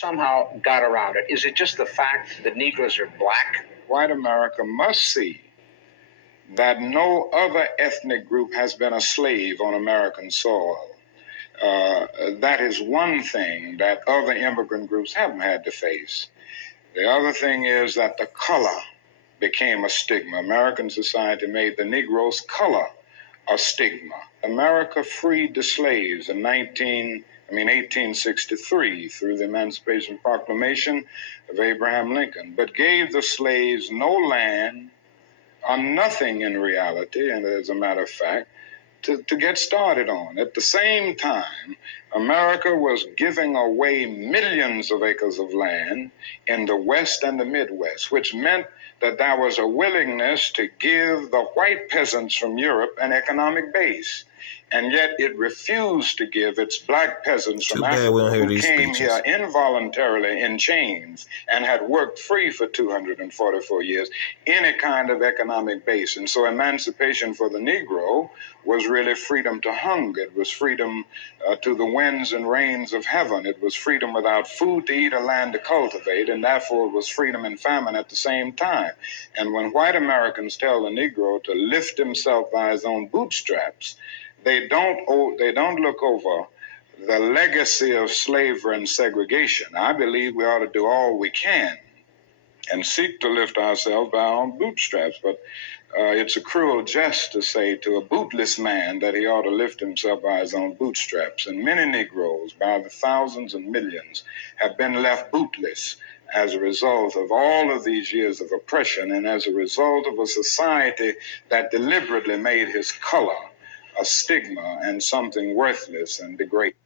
somehow got around it? Is it just the fact that Negroes are black? White America must see that no other ethnic group has been a slave on American soil. That is one thing that other immigrant groups haven't had to face. The other thing is that the color became a stigma. American society made the Negro's color a stigma. America freed the slaves in 1863 through the Emancipation Proclamation of Abraham Lincoln, but gave the slaves no land or nothing in reality, and as a matter of fact, to get started on. At the same time, America was giving away millions of acres of land in the West and the Midwest, which meant that there was a willingness to give the white peasants from Europe an economic base. And yet it refused to give its black peasants from Africa who came here involuntarily in chains and had worked free for 244 years any kind of economic base. And so emancipation for the Negro was really freedom to hunger. It was freedom to the winds and rains of heaven. It was freedom without food to eat or land to cultivate, and therefore it was freedom and famine at the same time. And when white Americans tell the Negro to lift himself by his own bootstraps, they don't look over the legacy of slavery and segregation. I believe we ought to do all we can and seek to lift ourselves by our own bootstraps. But it's a cruel jest to say to a bootless man that he ought to lift himself by his own bootstraps. And many Negroes, by the thousands and millions, have been left bootless as a result of all of these years of oppression and as a result of a society that deliberately made his color a stigma and something worthless and degrading.